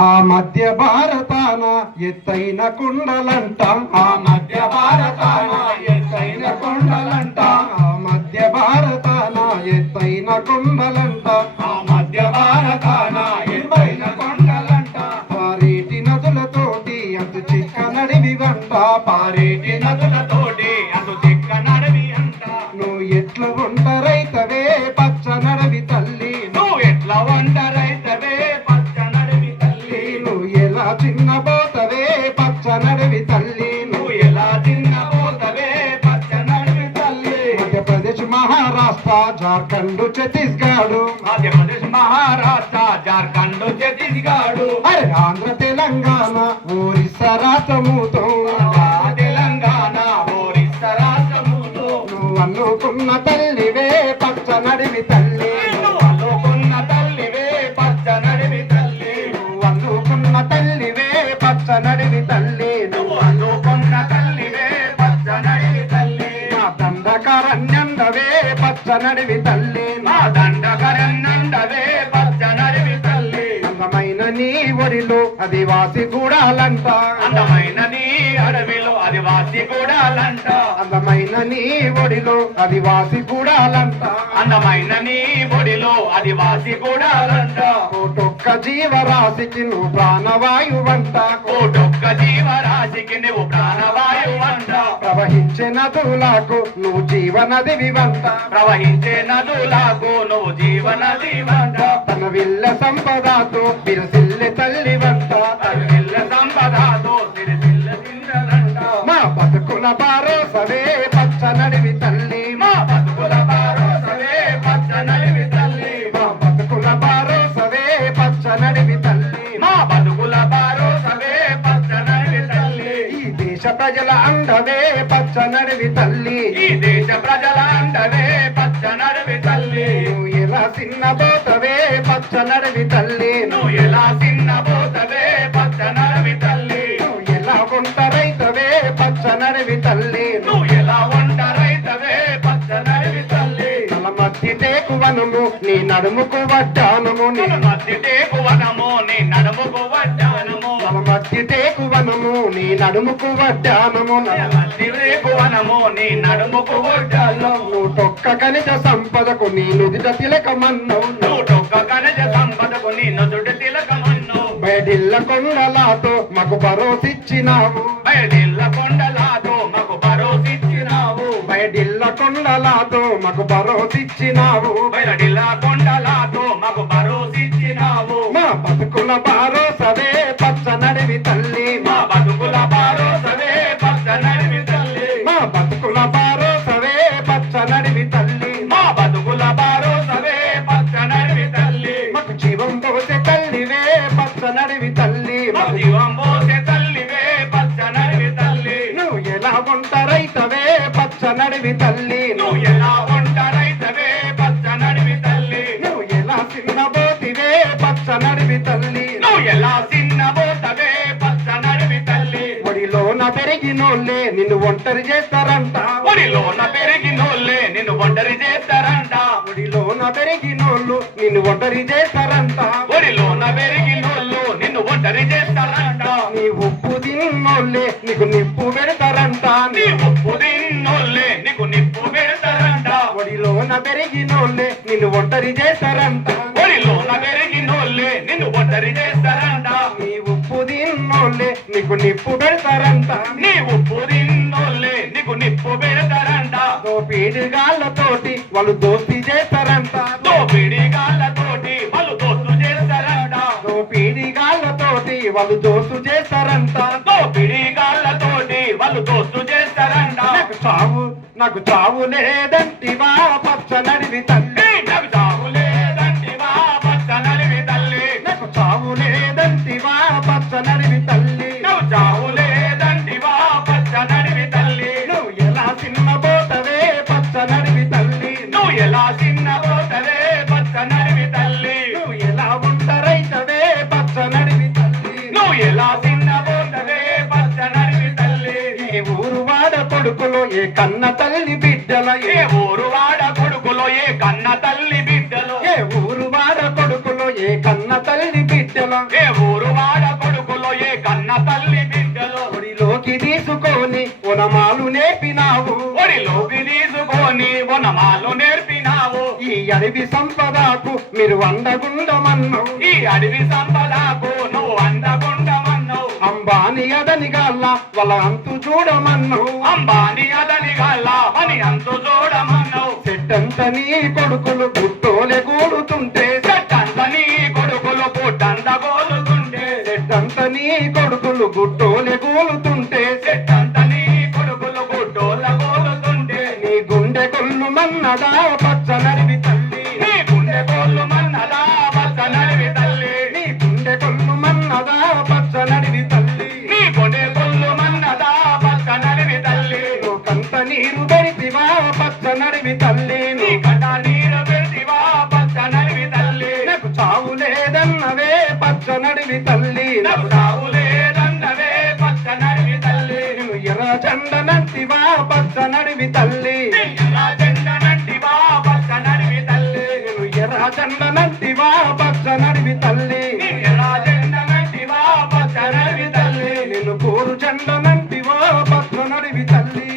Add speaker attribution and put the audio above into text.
Speaker 1: ఆ మధ్య భారతాన ఎత్తైన కుండలంట. ఆ మధ్య భారతాన ఎత్తైన కుండలంట. ఆ మధ్య భారతాన ఎత్తైన కుండలంట.
Speaker 2: ఆ మధ్య భారతాన ఎత్తైన కొండలంట.
Speaker 1: పారేటి నదులతోటి అంత
Speaker 2: చిక్క నడివి వంట.
Speaker 1: పారేటి నదులతోటి చిన్నబోతవే పచ్చ నడవి తల్లి.
Speaker 2: నువ్వు ఎలా తిన్నబోతవే పచ్చ నడవి తల్లి?
Speaker 1: మధ్యప్రదేశ్ మహారాష్ట్ర జార్ఖండ్ ఛత్తీస్గఢ్.
Speaker 2: మధ్యప్రదేశ్ మహారాష్ట్ర జార్ఖండ్ ఛత్తీస్గఢ్.
Speaker 1: అరే ఆంధ్ర తెలంగాణ ఒరిస్సా రాష్ట్రముతో పచ్చ నడివి తల్లి
Speaker 2: మా దండకరన్నండవే పచ్చ నడివి తల్లి.
Speaker 1: అందమైన నీ ఒడిలో ఆదివాసి గూడాలంట.
Speaker 2: అందమైన నీ అడవిలో ఆదివాసి గూడాలంట.
Speaker 1: అందమైన నీ ఒడిలో ఆదివాసి గూడాలంట.
Speaker 2: అందమైన నీ ఒడిలో ఆదివాసి గూడాలంట.
Speaker 1: కోటొక్క జీవరాశికి నువ్వు ప్రాణవాయువంట.
Speaker 2: కోటొక్క జీవరాశికి నువ్వు ప్రాణవాయువంట
Speaker 1: ప్రవహించే నదులకు నువ్వు జీవనదివి వంట
Speaker 2: ప్రవహించే నదులకు నువ్వు జీవనది వంట
Speaker 1: తన విల్ల సంపదతో విరసిల్లె తల్లి వంట
Speaker 2: తల్లిల్ల సంపదతో సిరిసిల్ల సిందరంట
Speaker 1: మా బతుకుల బారోసవే పచ్చ నడివి తల్లి.
Speaker 2: మా బతుకుల బారోసవే పచ్చ నడివి తల్లి.
Speaker 1: మా బతుకుల బారోసవే పచ్చ నడివి తల్లి.
Speaker 2: మా బతుకుల బారోసవే పచ్చ నడివి తల్లి.
Speaker 1: ఈ దేశ ప్రజల అండవే చిన్నబోతవే పచ్చ నడివి తల్లి.
Speaker 2: నువ్వు ఎలా తిన్నబోతవే పచ్చ నడివి తల్లి?
Speaker 1: నువ్వు ఎలా ఒంటరైతవే పచ్చ నడివి తల్లి.
Speaker 2: నువ్వు ఎలా ఒంటరైతవే పచ్చ నడివి తల్లి?
Speaker 1: తల మధ్య టేకువనము నీ నడుముకు వడ్డానము నీ
Speaker 2: నడుముకు వడ్డానము
Speaker 1: మధ్య టేకువనము నీ నడుముకు
Speaker 2: వడ్డాలో.
Speaker 1: నూటొక్క కనిజ సంపదకు నీ నుదిట తిలకమన్నవు
Speaker 2: నూటొక్క కనజ సంపదకు నీ నదుడు తిలకమన్ను.
Speaker 1: బయడిల్ల కొండలాతో మాకు భరోసిచ్చినావు
Speaker 2: బయటిల్ల కొండలాతో మాకు భరోసిచ్చినావు
Speaker 1: బయడిల్ల కొండలాతో మాకు భరోసిచ్చినావు
Speaker 2: బయటిల్ల కొండలాతో మాకు భరోసిచ్చినావు
Speaker 1: మా బతుకుల భరోసవే పోసే తల్లివే పచ్చ నడివి తల్లి.
Speaker 2: మా జీవం పోసే తల్లివే పచ్చ నడివి తల్లి.
Speaker 1: నువ్వు ఎలా ఒంటరైతవే పచ్చ నడివి తల్లి.
Speaker 2: నువ్వు ఎలా ఒంటరైతవే పచ్చ నడివి తల్లి.
Speaker 1: నువ్వు ఎలా చిన్నబోతివే పచ్చ నడివి తల్లి.
Speaker 2: నువ్వు ఎలా చిన్నబోతవే పచ్చ నడివి తల్లి.
Speaker 1: ఒడిలోన పెరిగినోళ్ళే నిన్ను ఒంటరి చేస్తారంట.
Speaker 2: ఒడిలోన పెరిగినోళ్ళే నిన్ను ఒంటరి చేస్తారంట.
Speaker 1: పెరిగినోళ్ళు నిన్ను ఒంటరి చేస్తారంట.
Speaker 2: ఒడిలోన పెరిగినోళ్ళు నిన్ను ఒంటరి చేస్తారంట.
Speaker 1: నీ ఉప్పు తిన్నోళ్ళే నీకు నిప్పు పెడతారంట.
Speaker 2: నీ ఉప్పు తిన్నోళ్ళే నీకు నిప్పు పెడతారంట.
Speaker 1: ఒడిలోన పెరిగినోళ్ళే నిన్ను ఒంటరి చేస్తారంట.
Speaker 2: ఒడిలోన పెరిగినోళ్ళే నిన్ను ఒంటరి చేస్తారంట.
Speaker 1: నీ ఉప్పు తిన్నోళ్ళే నీకు నిప్పు పెడతారంట.
Speaker 2: నీ ఉప్పు తిన్నోళ్ళే నీకు నిప్పు పెడతారంట
Speaker 1: దోపిడి గాళ్ళతోటి వాళ్ళు దోస్తి చేస్తారంట.
Speaker 2: దోపిడి గాళ్ళతోటి వాళ్ళు దోస్తు చేస్తారంట.
Speaker 1: దోపిడి గాళ్ళతోటి వాళ్ళు దోస్తు చేస్తారంట.
Speaker 2: దోపిడి గాళ్ళతోటి వాళ్ళు దోస్తు చేస్తారంట.
Speaker 1: నాకు చావు నాకు చావు లేదంటివా పచ్చ నడివి తల్లి.
Speaker 2: ఏ కన్న తల్లి బిడ్డల
Speaker 1: ఏ ఊరు వాడ కొడుకులో ఏ కన్న తల్లి బిడ్డలు.
Speaker 2: ఏ ఊరు వాడ కొడుకులో ఏ కన్న తల్లి బిడ్డల.
Speaker 1: ఏ ఊరు వాడ కొడుకులో ఏ కన్న తల్లి బిడ్డలు.
Speaker 2: ఒడిలోకి తీసుకొని వనమాలు నేర్పినావు. ఒడిలోకి తీసుకొని వనమాలు నేర్పినావు.
Speaker 1: ఈ అడవి సంపదకు మీరు అండగుండమన్ను
Speaker 2: ఈ అడవి సంపదకు నువ్వు అండగు
Speaker 1: అంబాని అదని గల్ల వాళ్ళ అంతు చూడమన్ను
Speaker 2: అంబాని అదని గల్ల అని అంతు చూడమన్నావు.
Speaker 1: చెట్టంత నీ కొడుకులు గుట్టోలే గూడుతుంటే.
Speaker 2: చెట్టంత నీ కొడుకులు పుట్టంత గోలుతుంటే.
Speaker 1: చెట్టంత నీ కొడుకులు గుట్టోలే గూలుతుంటే
Speaker 2: చెట్టంత నీ కొడుకులు గుడ్డోల గోలుతుంటే.
Speaker 1: నీ గుండె కొల్లు మన్నదా
Speaker 2: నడివి తల్లి. జన్న నంటివా నడివి తల్లి.
Speaker 1: నిన్ను కోరు జన్న నంటివా
Speaker 2: పక్క నడివి
Speaker 1: తల్లి.